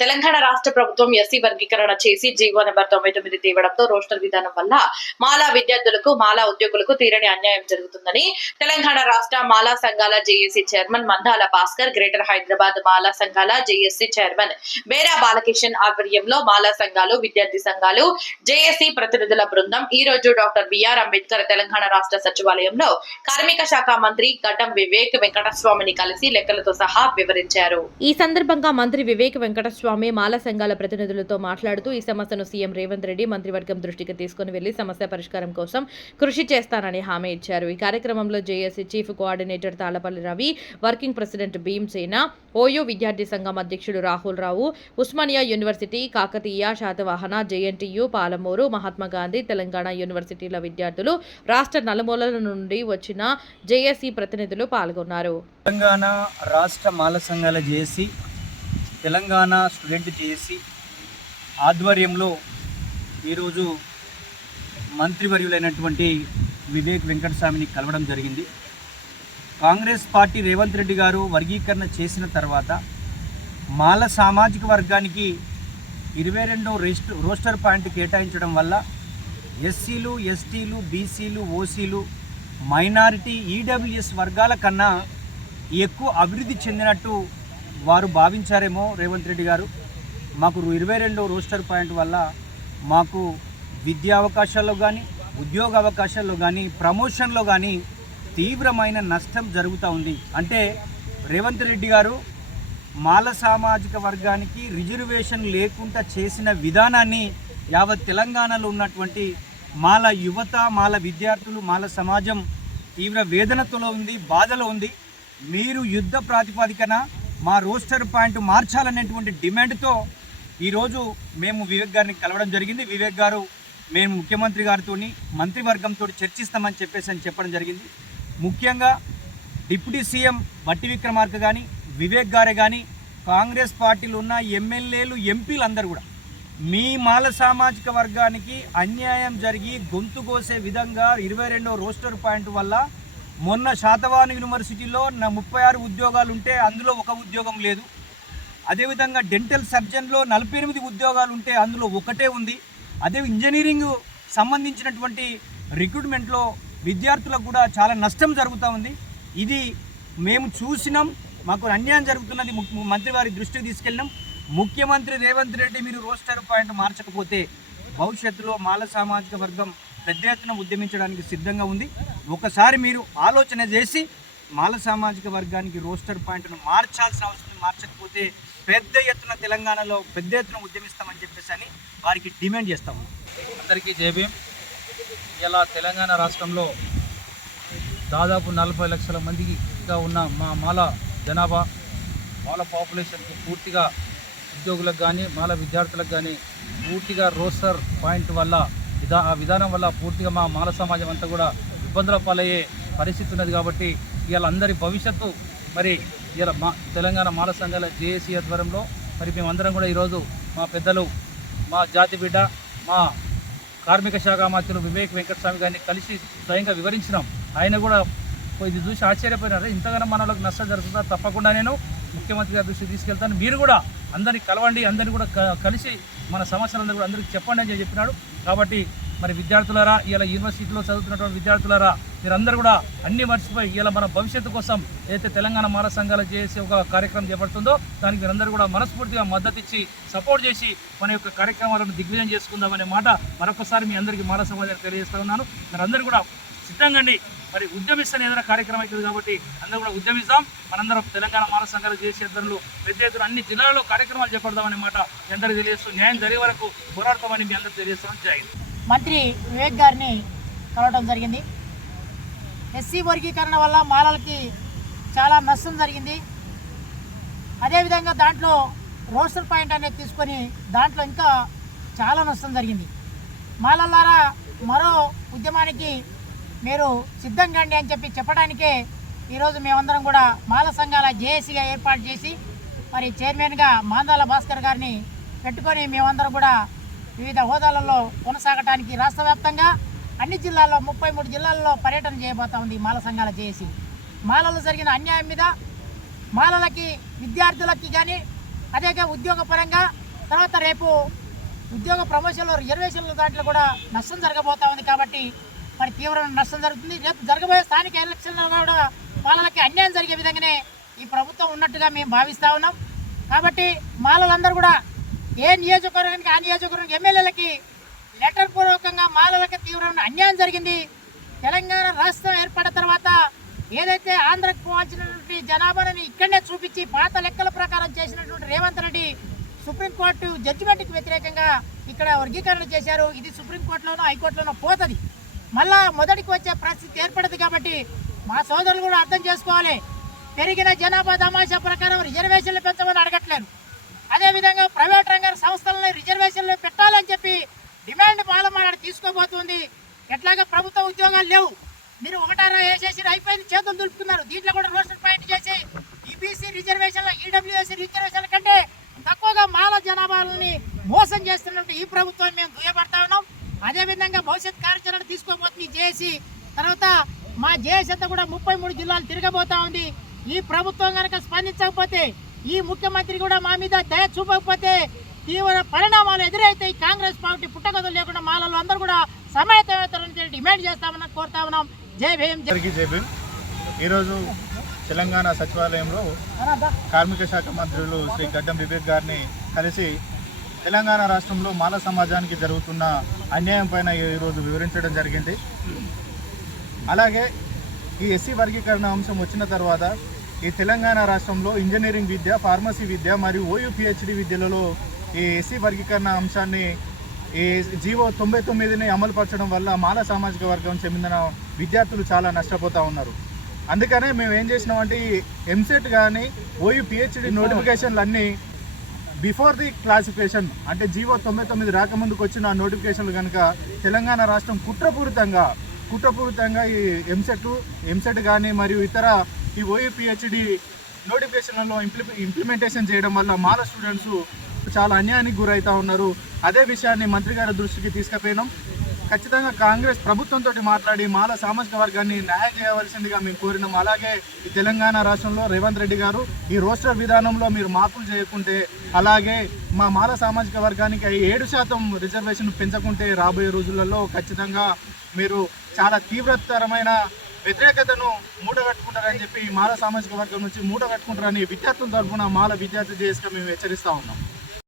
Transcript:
తెలంగాణ రాష్ట్ర ప్రభుత్వం ఎస్సీ వర్గీకరణ చేసి జీవో నెంబర్ 99 తీవడంతో రోస్టర్ విధానం వల్ల మాలా విద్యార్థులకు మాలా ఉద్యోగులకు తీరని అన్యాయం జరుగుతుందని తెలంగాణ రాష్ట్ర మాలా సంఘాల JAC chairman Mandala Bhaskar, greater Hyderabad మాలా సంఘాల జేఏసీ చైర్మన్ బేరా బాలకిషన్ ఆధ్వర్యంలో మాలా సంఘాలు, విద్యార్థి సంఘాలు, జేఏసీ ప్రతినిధుల బృందం ఈ రోజు డాక్టర్ బిఆర్ అంబేద్కర్ తెలంగాణ రాష్ట్ర సచివాలయంలో కార్మిక శాఖ మంత్రి గడ్డం వివేక్ వెంకటస్వామిని కలిసి లెక్కలతో సహా వివరించారు. ఈ సందర్భంగా మంత్రి వివేక్ వెంకటస్వామి మాలా సంఘాల ప్రతినిధులతో మాట్లాడుతూ ఈ సమస్యను సీఎం రేవంత్ రెడ్డి మంత్రివర్గం దృష్టికి తీసుకుని వెళ్లి సమస్య పరిష్కారం కోసం కృషి చేస్తానని హామీ ఇచ్చారు. ఈ కార్యక్రమంలో JAC chief coordinator Talapalli Ravi, working president Bhimsena, OU విద్యార్థి సంఘం అధ్యక్షుడు రాహుల్ రావు, ఉస్మానియా యూనివర్సిటీ, కాకతీయ, శాతవాహన, జేఎన్టీయూ, పాలమూరు, మహాత్మా గాంధీ, తెలంగాణ యూనివర్సిటీల విద్యార్థులు, రాష్ట్ర నలుమూలల నుండి వచ్చిన జేఏసీ ప్రతినిధులు పాల్గొన్నారు. తెలంగాణ రాష్ట్ర మాల సంఘాల జేఏసీ, తెలంగాణ స్టూడెంట్ జేఏసీ ఆధ్వర్యంలో ఈరోజు మంత్రివర్యులైనటువంటి వివేక్ వెంకటస్వామిని కలవడం జరిగింది. కాంగ్రెస్ పార్టీ రేవంత్ రెడ్డి గారు వర్గీకరణ చేసిన తర్వాత మాల సామాజిక వర్గానికి 22 రోస్టర్ పాయింట్ కేటాయించడం వల్ల ఎస్సీలు, ఎస్టీలు, బీసీలు, ఓసీలు, మైనారిటీ, ఈడబ్ల్యూఎస్ వర్గాల కన్నా ఎక్కువ అభివృద్ధి చెందినట్టు వారు భావించారేమో రేవంత్ రెడ్డి గారు. మాకు 22 రోస్టర్ పాయింట్ వల్ల మాకు విద్యా అవకాశాల్లో కానీ, ఉద్యోగ అవకాశాల్లో కానీ, ప్రమోషన్లో కానీ తీవ్రమైన నష్టం జరుగుతూ ఉంది. అంటే రేవంత్ రెడ్డి గారు మాల సామాజిక వర్గానికి రిజర్వేషన్ లేకుండా చేసిన విధానాన్ని యావత్ తెలంగాణలో ఉన్నటువంటి మాల యువత, మాల విద్యార్థులు, మాల సమాజం తీవ్ర వేదనతో ఉంది, బాధలో ఉంది. మీరు యుద్ధ ప్రాతిపదికన మా రోస్టర్ పాయింట్ మార్చాలనేటువంటి డిమాండ్తో ఈరోజు మేము వివేక్ గారిని కలవడం జరిగింది. వివేక్ గారు మేము ముఖ్యమంత్రి గారితో మంత్రివర్గంతో చర్చిస్తామని చెప్పడం జరిగింది. ముఖ్యంగా డిప్యూటీ సీఎం బట్టి విక్రమార్క కానీ, వివేక్ గారే కానీ, కాంగ్రెస్ పార్టీలో ఉన్న ఎమ్మెల్యేలు, ఎంపీలు అందరూ కూడా మీ మాల సామాజిక వర్గానికి అన్యాయం జరిగి గొంతు కోసే విధంగా 22 రోస్టర్ పాయింట్ వల్ల మొన్న శాతవాహన యూనివర్సిటీలో 36 ఉద్యోగాలు ఉంటే అందులో ఒక ఉద్యోగం లేదు. అదేవిధంగా డెంటల్ సర్జన్లో 48 ఉద్యోగాలు ఉంటే అందులో ఒకటే ఉంది. అదే ఇంజనీరింగ్ సంబంధించినటువంటి రిక్రూట్మెంట్లో విద్యార్థులకు కూడా చాలా నష్టం జరుగుతూ ఉంది. ఇది మేము చూసినాం, మాకు అన్యాయం జరుగుతున్నది మంత్రి వారి దృష్టికి తీసుకెళ్ళినాం. ముఖ్యమంత్రి రేవంత్ రెడ్డి మీరు రోస్టర్ పాయింట్ మార్చకపోతే భవిష్యత్తులో మాల సామాజిక వర్గం పెద్ద ఎత్తున ఉద్యమించడానికి సిద్ధంగా ఉంది. ఒకసారి మీరు ఆలోచన చేసి మాల సామాజిక వర్గానికి రోస్టర్ పాయింట్ను మార్చాల్సిన అవసరం, మార్చకపోతే పెద్ద ఎత్తున తెలంగాణలో పెద్ద ఎత్తున ఉద్యమిస్తామని చెప్పేసి అని వారికి డిమాండ్ చేస్తాము. అందరికీ జై భీమ్. ఇలా తెలంగాణ రాష్ట్రంలో దాదాపు 40 లక్షల మందిగా ఉన్న మా మాల జనాభా, మాల పాపులేషన్కి పూర్తిగా ఉద్యోగులకు కానీ, మాల విద్యార్థులకు కానీ పూర్తిగా రోస్టర్ పాయింట్ వల్ల ఆ విధానం వల్ల పూర్తిగా మా మాల సమాజం అంతా కూడా ఇబ్బందుల పాలయ్యే పరిస్థితి ఉన్నది. కాబట్టి ఇవాళ అందరి భవిష్యత్తు మరి ఇలా మా తెలంగాణ మాల సంఘాల జేఏసీ ఆధ్వర్యంలో మరి మేమందరం కూడా ఈరోజు మా పెద్దలు, మా జాతి బిడ్డ, మా కార్మిక శాఖ మంత్రులు వివేక్ వెంకటస్వామి గారిని కలిసి స్వయంగా వివరించినాం. ఆయన కూడా ఇది చూసి ఆశ్చర్యపోయినారు. ఇంతగానో మనలకు నష్టం జరుగుతుందా, తప్పకుండా నేను ముఖ్యమంత్రి గారి దృష్టికి తీసుకెళ్తాను, మీరు కూడా అందరినీ కలవండి, అందరినీ కూడా కలిసి మన సమస్యలందరూ కూడా అందరికీ చెప్పండి అని చెప్పినాడు. కాబట్టి మరి విద్యార్థులారా, ఇలా యూనివర్సిటీలో చదువుతున్నటువంటి విద్యార్థులారా, మీరందరూ కూడా అన్నీ మర్చిపోయి ఇలా మన భవిష్యత్తు కోసం ఏదైతే తెలంగాణ మాల సంఘాలు చేసే ఒక కార్యక్రమం చేపడుతుందో దానికి మీరందరూ కూడా మనస్ఫూర్తిగా మద్దతు ఇచ్చి సపోర్ట్ చేసి మన యొక్క కార్యక్రమాలను దిగ్విజయం చేసుకుందామనే మాట మరొకసారి మీ అందరికీ మాల సమాజానికి తెలియజేస్తూ ఉన్నాను. మీరందరూ కూడా సిద్ధంగా మరి ఉద్యమిస్తాను ఏదైనా కార్యక్రమం అవుతుంది కాబట్టి అందరూ కూడా ఉద్యమిస్తాం. మనందరం తెలంగాణ మాల సంఘాలు చేసే ఇద్దరు పెద్ద ఎత్తున అన్ని జిల్లాల్లో కార్యక్రమాలు చేపడదామనే మాట మీ అందరికీ తెలియజేస్తూ న్యాయం జరిగే వరకు పోరాడతామని మీ అందరికీ తెలియజేస్తామని జరిగింది. మంత్రి వివేక్ గారిని కలవడం జరిగింది. ఎస్సీ వర్గీకరణ వల్ల మాలలకి చాలా నష్టం జరిగింది. అదేవిధంగా దాంట్లో రోస్టర్ పాయింట్ అనేది తీసుకొని దాంట్లో ఇంకా చాలా నష్టం జరిగింది. మాలలారా, మరో ఉద్యమానికి మీరు సిద్ధంగా అండి అని చెప్పడానికే ఈరోజు మేమందరం కూడా మాల సంఘాల జేఏసీగా ఏర్పాటు చేసి మరి చైర్మన్గా మందాల భాస్కర్ గారిని పెట్టుకొని మేమందరం కూడా వివిధ హోదాలలో కొనసాగడానికి రాష్ట్ర వ్యాప్తంగా అన్ని జిల్లాల్లో 33 జిల్లాల్లో పర్యటన చేయబోతా ఉంది మాల సంఘాల జేఏసీ. మాలలో జరిగిన అన్యాయం మీద మాలలకి, విద్యార్థులకి కానీ, అదే ఉద్యోగ పరంగా తర్వాత రేపు ఉద్యోగ ప్రమోషన్లు రిజర్వేషన్ల దాంట్లో కూడా నష్టం జరగబోతా ఉంది. కాబట్టి మరి తీవ్రమైన నష్టం జరుగుతుంది. రేపు జరగబోయే స్థానిక ఎలక్షన్లో కూడా వాళ్ళకి అన్యాయం జరిగే విధంగానే ఈ ప్రభుత్వం ఉన్నట్టుగా మేము భావిస్తూ ఉన్నాం. కాబట్టి మాలలందరూ కూడా ఏ నియోజకవర్గానికి ఆ నియోజకవర్గం ఎమ్మెల్యేలకి లెటర్ పూర్వకంగా మాలలకి తీవ్రమైన అన్యాయం జరిగింది. తెలంగాణ రాష్ట్రం ఏర్పడిన తర్వాత ఏదైతే ఆంధ్రకు పోవాల్సినటువంటి జనాభాని ఇక్కడనే చూపించి పాత లెక్కల ప్రకారం చేసినటువంటి రేవంత్ రెడ్డి సుప్రీంకోర్టు జడ్జిమెంట్కి వ్యతిరేకంగా ఇక్కడ వర్గీకరణ చేశారు. ఇది సుప్రీంకోర్టులోనో హైకోర్టులోనో పోతుంది, మళ్ళా మొదటికి వచ్చే పరిస్థితి ఏర్పడదు. కాబట్టి మా సోదరులు కూడా అర్థం చేసుకోవాలి. పెరిగిన జనాభా తమాషా ప్రకారం రిజర్వేషన్లు పెంచమని అడగట్లేదు. అదేవిధంగా ప్రైవేట్ రంగ సంస్థలని రిజర్వేషన్లు పెట్టాలని చెప్పి డిమాండ్ మాలమాడ తీసుకోబోతుంది. ఎట్లాగా ప్రభుత్వ ఉద్యోగాలు లేవు, మీరు ఒకటారా వేసేసి అయిపోయింది, చేతులు దులుపుకున్నారు. దీంట్లో కూడా రోస్టర్ పాయింట్ చేసి ఈబీసీ రిజర్వేషన్ల ఈడబ్ల్యూఎస్సీ రిజర్వేషన్ల కంటే తక్కువగా మాల జనాభాలని మోసం చేస్తున్నట్టు ఈ ప్రభుత్వం మేము దుయ్యబడతా ఉన్నాం. అదేవిధంగా భవిష్యత్ కార్యాచరణ తీసుకోబోతుంది జేఏసీ. తర్వాత మా జేఏసీ అంతా కూడా 33 జిల్లాలు తిరగబోతా ఉంది. ఈ ప్రభుత్వం కనుక స్పందించకపోతే, ఈ ముఖ్యమంత్రి కూడా మా మీద దయ చూపకపోతే తీవ్ర పరిణామాలు ఎదురైతే కాంగ్రెస్ పార్టీ పుట్టగదులు లేకుండా మాలలు అందరూ కూడా సమాయత్తమవుతారని డిమాండ్ చేస్తామని కోరుతా ఉన్నాం. జై భీమ్. జై భీమ్. ఈరోజు తెలంగాణ సచివాలయంలో కార్మిక శాఖ మంత్రులు శ్రీ గడ్డం వివేక్ గారిని కలిసి తెలంగాణ రాష్ట్రంలో మాల సమాజానికి జరుగుతున్న అన్యాయం పైన ఈరోజు వివరించడం జరిగింది. అలాగే ఈ ఎస్సీ వర్గీకరణ అంశం వచ్చిన తర్వాత ఈ తెలంగాణ రాష్ట్రంలో ఇంజనీరింగ్ విద్య, ఫార్మసీ విద్య మరియు ఓయూ పిహెచ్డి విద్యలలో ఈ ఎస్సీ వర్గీకరణ అంశాన్ని ఈ జీవో 99ని అమలుపరచడం వల్ల మాల సామాజిక వర్గం చెందిన విద్యార్థులు చాలా నష్టపోతూ ఉన్నారు. అందుకనే మేము ఏం చేసినామంటే ఈ ఎంసెట్ కానీ ఓయూ పిహెచ్డి నోటిఫికేషన్లు అన్నీ బిఫోర్ ది క్లాసిఫికేషన్ అంటే జీవో 99 రాకముందుకు వచ్చిన నోటిఫికేషన్లు కనుక తెలంగాణ రాష్ట్రం కుట్రపూరితంగా ఈ ఎంసెట్ కానీ మరియు ఇతర ఈ ఓయూ పిహెచ్డి నోటిఫికేషన్లలో ఇంప్లిమెంటేషన్ చేయడం వల్ల మాల స్టూడెంట్స్ చాలా అన్యాయానికి గురవుతూ ఉన్నారు. అదే విషయాన్ని మంత్రి గారి దృష్టికి తీసుకుపోయినాం. ఖచ్చితంగా కాంగ్రెస్ ప్రభుత్వంతో మాట్లాడి మాల సామాజిక వర్గాన్ని న్యాయం చేయవలసిందిగా మేము కోరినాం. అలాగే ఈ తెలంగాణ రాష్ట్రంలో రేవంత్ రెడ్డి గారు ఈ రోస్టర్ విధానంలో మీరు మార్పులు చేయకుంటే, అలాగే మా మాల సామాజిక వర్గానికి 7% రిజర్వేషన్ పెంచకుంటే రాబోయే రోజులలో ఖచ్చితంగా మీరు చాలా తీవ్రతరమైన వ్యతిరేకతను మూటగట్టుకుంటారని చెప్పి మాల సామాజిక వర్గం నుంచి మూటగట్టుకుంటారని విద్యార్థుల తరఫున మాల విద్యార్థి జేఏసీగా మేము హెచ్చరిస్తూ ఉన్నాం.